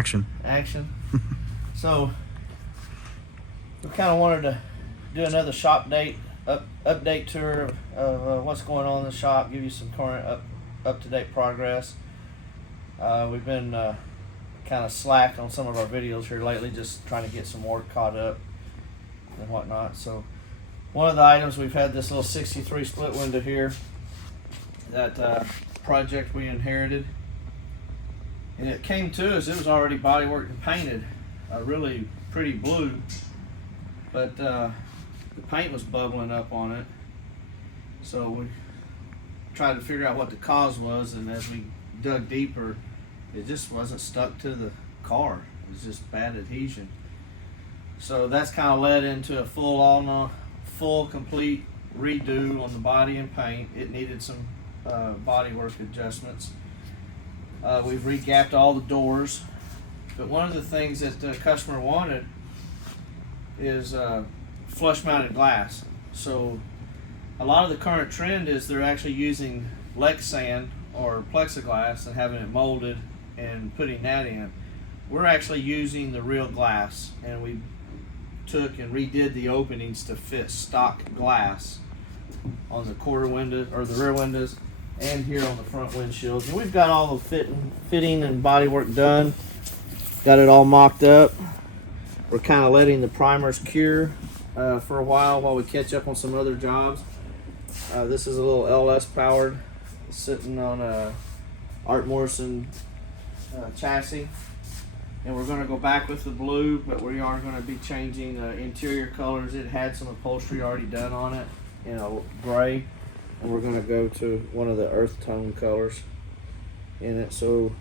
Action. So we kind of wanted to do another shop update tour of what's going on in the shop, give you some current up-to-date progress. We've been kind of slack on some of our videos here lately, just trying to get some work caught up and whatnot. So one of the items, we've had this little 63 split window here, that project we inherited, and it came to us, it was already bodyworked and painted a really pretty blue, but the paint was bubbling up on it. So we tried to figure out what the cause was, and as we dug deeper, it just wasn't stuck to the car. It was just bad adhesion. So that's kind of led into a full complete redo on the body and paint. It needed some bodywork adjustments. We've re-gapped all the doors, but one of the things that the customer wanted is flush mounted glass. So a lot of the current trend is they're actually using Lexan or plexiglass and having it molded and putting that in. We're actually using the real glass, and we took and redid the openings to fit stock glass on the quarter window or the rear windows and here on the front windshields. And we've got all the fitting and bodywork done. Got it all mocked up. We're kind of letting the primers cure for a while we catch up on some other jobs. This is a little LS powered, sitting on a Art Morrison chassis, and we're going to go back with the blue, but we are going to be changing interior colors. It had some upholstery already done on it in a gray, and we're going to go to one of the earth tone colors in it. So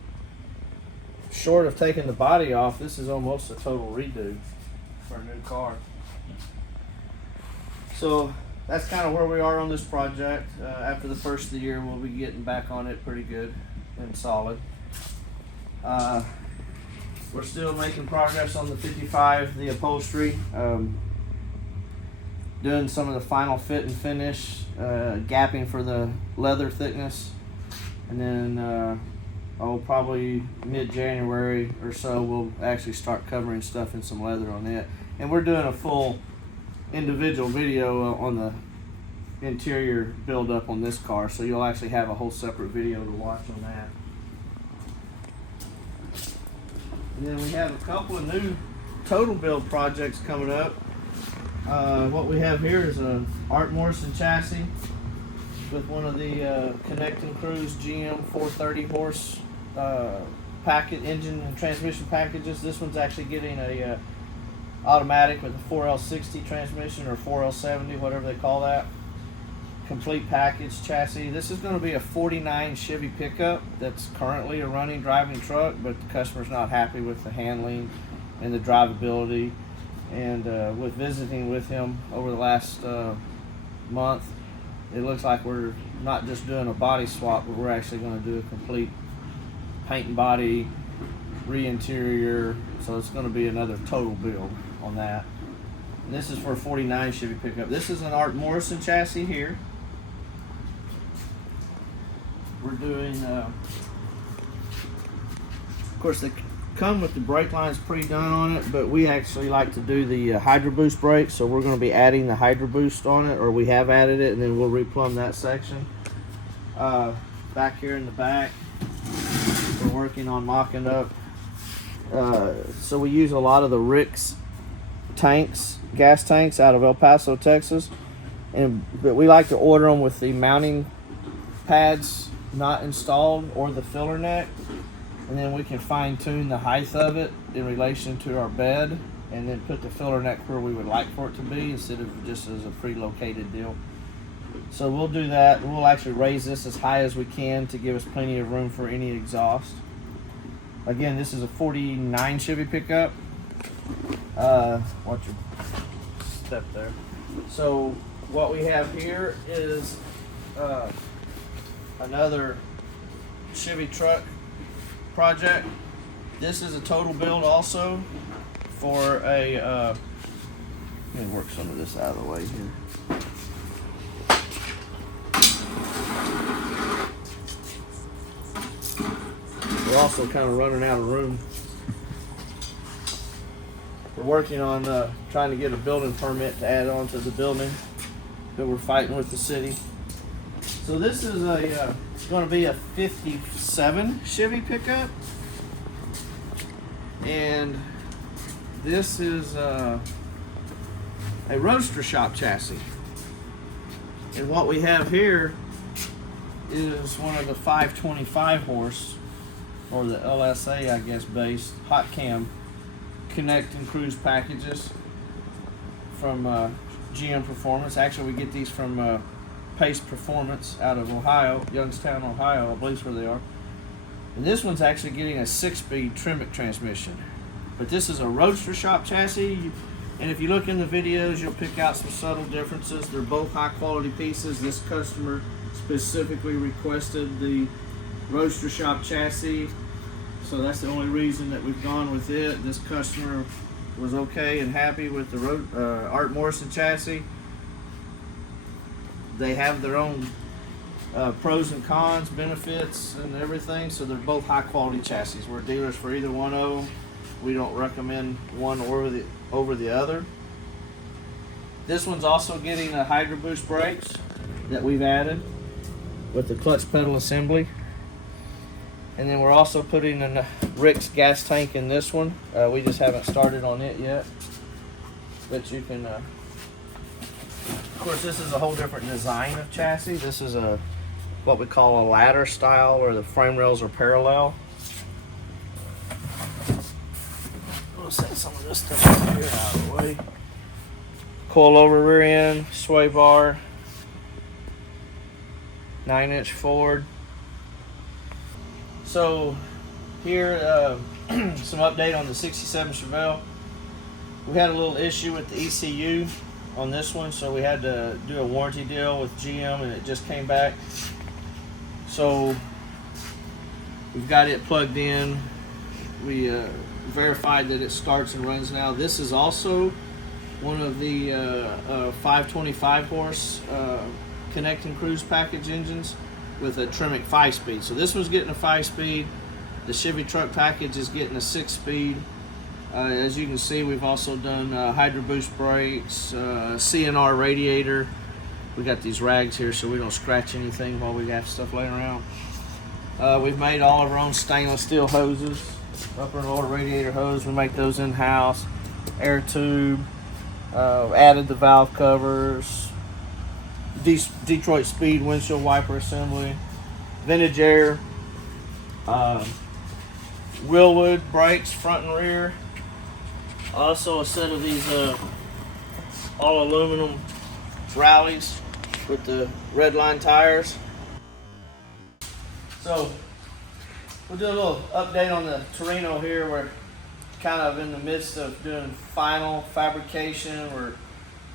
short of taking the body off, this is almost a total redo for a new car. So that's kind of where we are on this project. After the first of the year, we'll be getting back on it pretty good and solid. We're still making progress on the 55, the upholstery. Doing some of the final fit and finish, gapping for the leather thickness, and then probably mid-January or so we'll actually start covering stuff in some leather on it. And we're doing a full individual video on the interior build up on this car, so you'll actually have a whole separate video to watch on that. And then we have a couple of new total build projects coming up. What we have here is a Art Morrison chassis with one of the Connecting Cruise GM 430 horse packet engine and transmission packages. This one's actually getting a automatic with a 4L60 transmission or 4L70, whatever they call that. Complete package chassis. This is going to be a 49 Chevy pickup that's currently a running driving truck, but the customer's not happy with the handling and the drivability. And with visiting with him over the last month, it looks like we're not just doing a body swap, but we're actually going to do a complete paint and body, re-interior. So it's going to be another total build on that. And this is for a 49 Chevy pickup. This is an Art Morrison chassis here. We're doing, of course, they come with the brake lines pre-done on it, but we actually like to do the Hydro Boost brakes, so we're going to be adding the Hydro Boost on it, or we have added it, and then we'll replumb that section. Back here in the back, we're working on mocking up. So we use a lot of the Rick's tanks, gas tanks out of El Paso, Texas, but we like to order them with the mounting pads not installed or the filler neck, and then we can fine-tune the height of it in relation to our bed, and then put the filler neck where we would like for it to be instead of just as a pre-located deal. So we'll do that. We'll actually raise this as high as we can to give us plenty of room for any exhaust. Again, this is a 49 Chevy pickup. Watch your step there. So what we have here is another Chevy truck project. This is a total build also for a let me work some of this out of the way here. We're also kind of running out of room we're working on trying to get a building permit to add on to the building that we're fighting with the city. So this is going to be a 57 Chevy pickup, and this is a roadster shop chassis. And what we have here is one of the 525 horse, or the LSA, I guess, based hot cam connect and cruise packages from GM Performance. Actually, we get these from Pace Performance out of Ohio, Youngstown, Ohio, I believe is where they are. And this one's actually getting a 6-speed Tremec transmission. But this is a roadster shop chassis, and if you look in the videos, you'll pick out some subtle differences. They're both high quality pieces. This customer specifically requested the roadster shop chassis, so that's the only reason that we've gone with it. This customer was okay and happy with the Art Morrison chassis. They have their own pros and cons, benefits, and everything, so they're both high quality chassis. We're dealers for either one of them. We don't recommend one over the other. This one's also getting a Hydro Boost brakes that we've added with the clutch pedal assembly. And then we're also putting a Rick's gas tank in this one. We just haven't started on it yet. But you can, of course, this is a whole different design of chassis. This is what we call a ladder style, where the frame rails are parallel. We'll set some of this stuff up here out of the way. Coil over rear end, sway bar, 9-inch Ford. So here, some update on the 67 Chevelle. We had a little issue with the ECU on this one, so we had to do a warranty deal with GM, and it just came back. So we've got it plugged in. We verified that it starts and runs now. This is also one of the 525 horse connect and cruise package engines with a Tremec 5-speed. So this one's getting a 5-speed. The Chevy truck package is getting a 6-speed. As you can see, we've also done Hydro Boost brakes, CNR radiator. We got these rags here so we don't scratch anything while we got stuff laying around. We've made all of our own stainless steel hoses, upper and lower radiator hose. We make those in-house. Air tube, added the valve covers, Detroit Speed windshield wiper assembly, vintage air, Willwood brakes front and rear. Also a set of these all aluminum rallies with the red line tires. So we'll do a little update on the Torino here. We're kind of in the midst of doing final fabrication. We're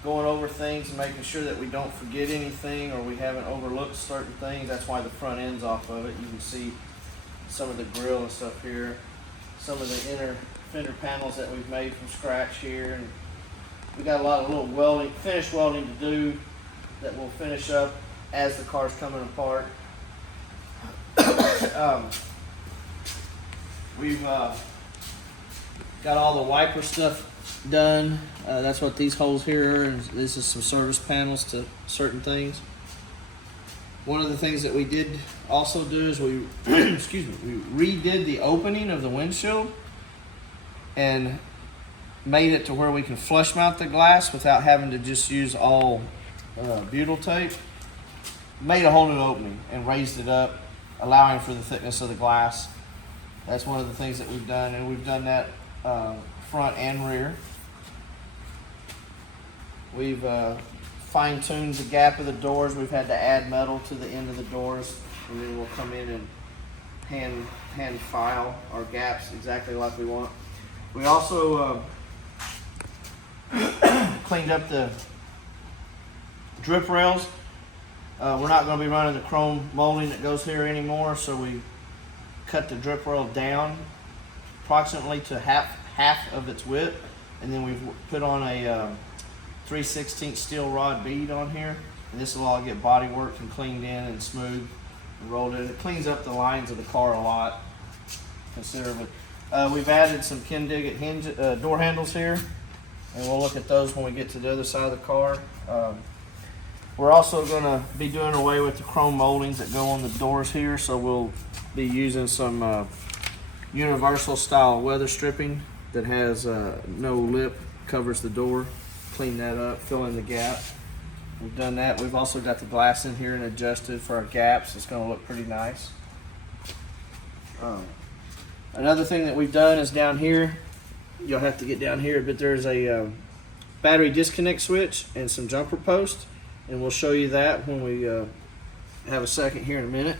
going over things and making sure that we don't forget anything or we haven't overlooked certain things. That's why the front end's off of it. You can see some of the grill and stuff here, some of the inner fender panels that we've made from scratch here, and we got a lot of little welding, finish welding to do that we'll finish up as the car's coming apart. We've got all the wiper stuff done. That's what these holes here are, and this is some service panels to certain things. One of the things that we did also do is we excuse me, we redid the opening of the windshield and made it to where we can flush mount the glass without having to just use all butyl tape. Made a whole new opening and raised it up, allowing for the thickness of the glass. That's one of the things that we've done, and we've done that front and rear. We've fine-tuned the gap of the doors. We've had to add metal to the end of the doors, and then we'll come in and hand file our gaps exactly like we want. We also cleaned up the drip rails. We're not going to be running the chrome molding that goes here anymore, so we cut the drip rail down approximately to half of its width, and then we've put on a 3/16 steel rod bead on here, and this will all get body worked and cleaned in and smooth and rolled in. It cleans up the lines of the car a lot considerably. We've added some Cadillac hinge, door handles here, and we'll look at those when we get to the other side of the car. We're also going to be doing away with the chrome moldings that go on the doors here, so we'll be using some universal style weather stripping that has no lip, covers the door. Clean that up, fill in the gap. We've done that. We've also got the glass in here and adjusted for our gaps. It's going to look pretty nice. Another thing that we've done is down here, you'll have to get down here, but there's a battery disconnect switch and some jumper posts, and we'll show you that when we have a second here in a minute.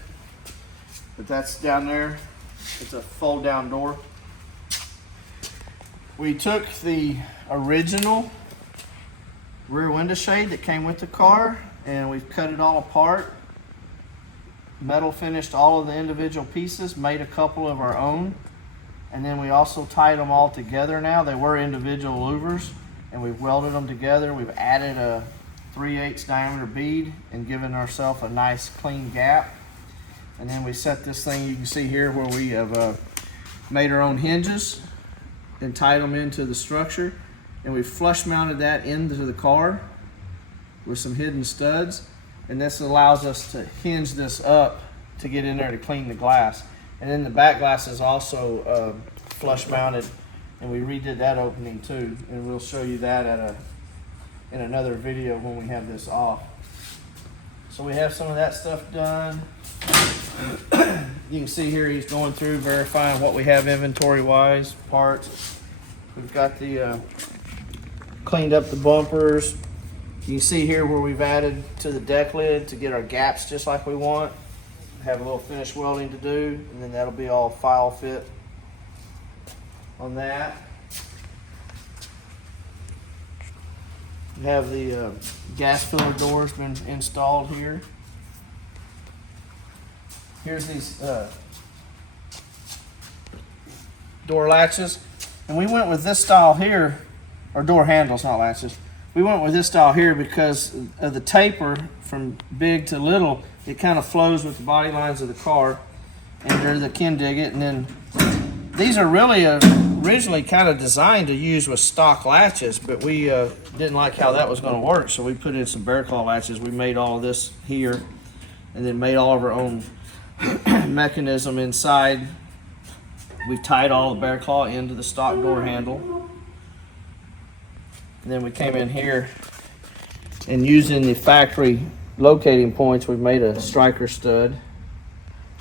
But that's down there. It's a fold down door. We took the original rear window shade that came with the car and we've cut it all apart, metal finished all of the individual pieces, made a couple of our own, and then we also tied them all together. Now they were individual louvers and we've welded them together. We've added a 3/8 diameter bead and given ourselves a nice clean gap, and then we set this thing, you can see here where we have made our own hinges and tied them into the structure, and we flush mounted that into the car with some hidden studs, and this allows us to hinge this up to get in there to clean the glass. And then the back glass is also flush mounted, and we redid that opening too, and we'll show you that in another video when we have this off. So we have some of that stuff done. You can see here he's going through verifying what we have inventory wise, parts. We've got the cleaned up the bumpers. You can see here where we've added to the deck lid to get our gaps just like we want. Have a little finish welding to do, and then that'll be all file fit on that. We have the gas filler doors been installed here. Here's these door latches, and we went with this style here, or door handles, not latches. We went with this style here because of the taper from big to little. It kind of flows with the body lines of the car, and they're the Cadillac. And then these are really originally kind of designed to use with stock latches, but we didn't like how that was going to work, so we put in some bear claw latches. We made all of this here, and then made all of our own mechanism inside. We've tied all the bear claw into the stock door handle. And then we came in here and using the factory locating points, we've made a striker stud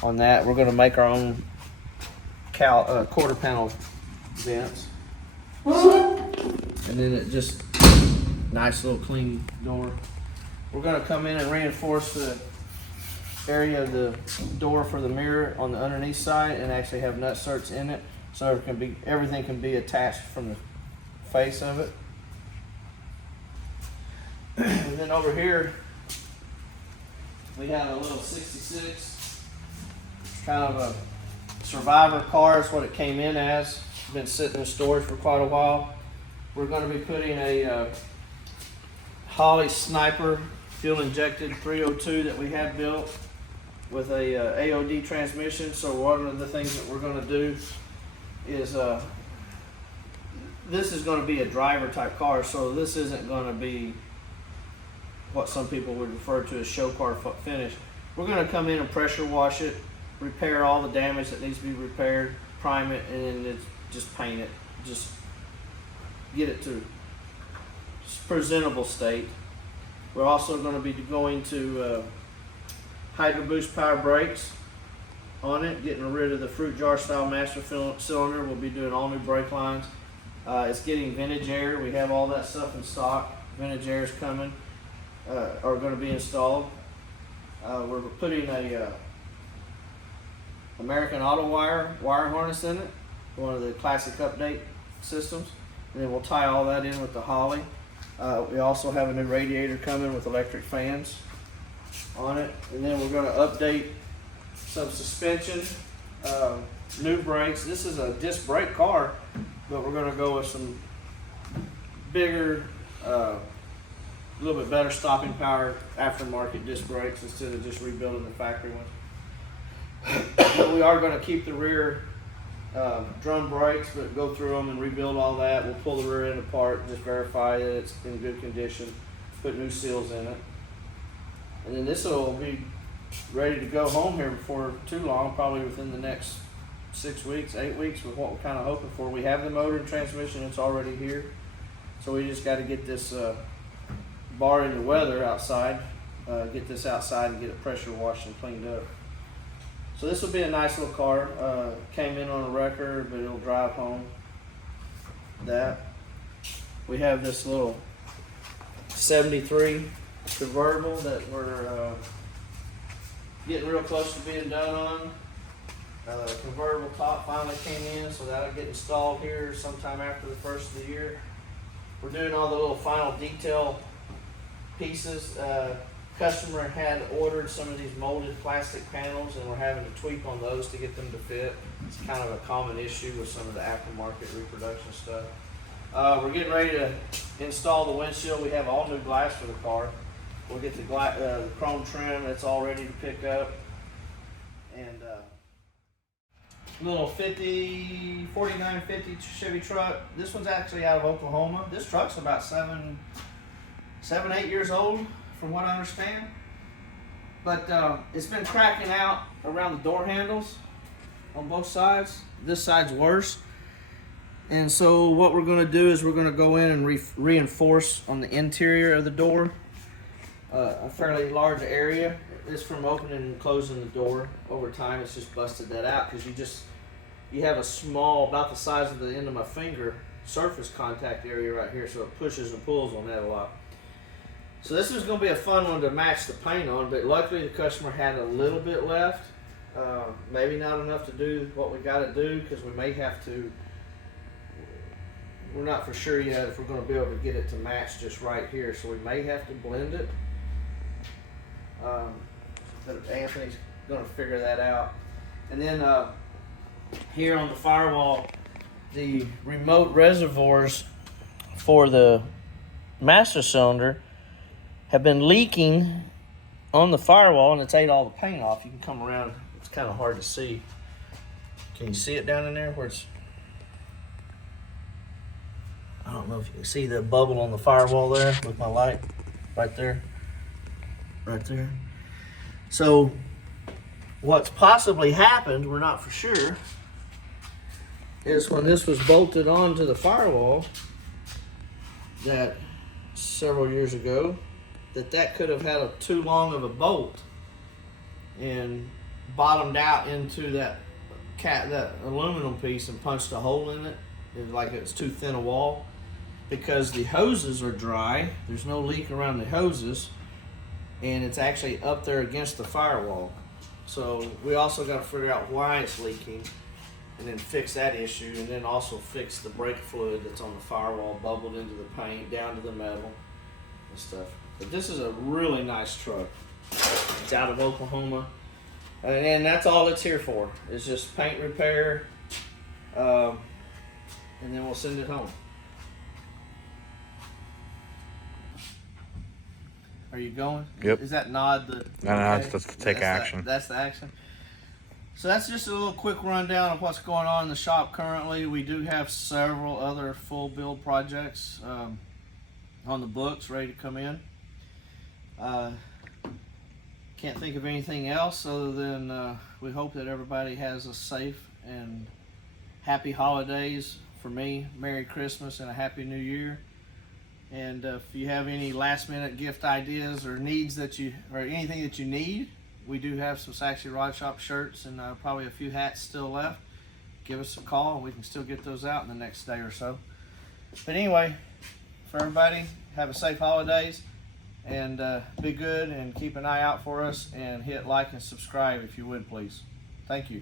on that. We're going to make our own quarter panel vents. And then it just, nice little clean door. We're going to come in and reinforce the area of the door for the mirror on the underneath side and actually have nut certs in it, so everything can be attached from the face of it. And then over here we have a little 66, kind of a survivor car is what it came in as. It's been sitting in storage for quite a while. We're going to be putting a Holley Sniper fuel injected 302 that we had built with a AOD transmission. So one of the things that we're going to do is this is going to be a driver type car, so this isn't going to be what some people would refer to as show car finish. We're going to come in and pressure wash it, repair all the damage that needs to be repaired, prime it, and then just paint it, just get it to presentable state. We're also going to be going to Hydro Boost power brakes on it, getting rid of the fruit jar style master cylinder. We'll be doing all new brake lines. It's getting vintage air. We have all that stuff in stock. Vintage air is coming, are going to be installed. We're putting a American Auto wire harness in it, one of the classic update systems, and then we'll tie all that in with the Holley. We also have a new radiator coming with electric fans on it, and then we're going to update some suspension, new brakes. This is a disc brake car, but we're going to go with some bigger, a little bit better stopping power aftermarket disc brakes instead of just rebuilding the factory ones. But we are going to keep the rear drum brakes, but go through them and rebuild all that. We'll pull the rear end apart, just verify that it's in good condition, put new seals in it. And then this will be ready to go home here before too long, probably within the next 6 weeks, 8 weeks with what we're kind of hoping for. We have the motor and transmission, it's already here. So we just got to get this barring the weather outside, get this outside and get it pressure washed and cleaned up. So this will be a nice little car. Came in on a wrecker, but it'll drive home. That. We have this little 73 convertible that we're getting real close to being done on. Convertible top finally came in, so that'll get installed here sometime after the first of the year. We're doing all the little final detail pieces. Customer had ordered some of these molded plastic panels, and we're having to tweak on those to get them to fit. It's kind of a common issue with some of the aftermarket reproduction stuff. We're getting ready to install the windshield. We have all new glass for the car. We'll get the chrome trim that's all ready to pick up. And little 4950 Chevy truck. This one's actually out of Oklahoma. This truck's about 8 years old, from what I understand. But it's been cracking out around the door handles on both sides. This side's worse. And so what we're going to do is we're going to go in and reinforce on the interior of the door a fairly large area. It's from opening and closing the door. Over time, it's just busted that out because you have a small, about the size of the end of my finger, surface contact area right here, so it pushes and pulls on that a lot. So this is going to be a fun one to match the paint on, but luckily the customer had a little bit left. Maybe not enough to do what we got to do, because we may have to, we're not for sure yet if we're going to be able to get it to match just right here, so we may have to blend it. But Anthony's going to figure that out. And then here on the firewall, the remote reservoirs for the master cylinder have been leaking on the firewall, and it's ate all the paint off. You can come around, it's kind of hard to see. Can you see it down in there where it's, I don't know if you can see the bubble on the firewall there with my light right there. Right there. So what's possibly happened, we're not for sure, is when this was bolted onto the firewall that several years ago, that could have had too long of a bolt and bottomed out into that aluminum piece and punched a hole in it. It was like it was too thin a wall. Because the hoses are dry, there's no leak around the hoses, and it's actually up there against the firewall. So we also got to figure out why it's leaking and then fix that issue, and then also fix the brake fluid that's on the firewall, bubbled into the paint, down to the metal and stuff. But this is a really nice truck. It's out of Oklahoma, and that's all it's here for. It's just paint repair, and then we'll send it home. Are you going? Yep. Is that nod the? No, okay? that's to take action. That's the action. So that's just a little quick rundown of what's going on in the shop currently. We do have several other full build projects on the books ready to come in. Can't think of anything else other than we hope that everybody has a safe and happy holidays. For me, Merry Christmas and a Happy New Year. And if you have any last minute gift ideas or needs or anything that you need, we do have some Saxy Rod Shop shirts and probably a few hats still left. Give us a call and we can still get those out in the next day or so. But anyway, for everybody, have a safe holidays and be good and keep an eye out for us and hit like and subscribe if you would, please. Thank you.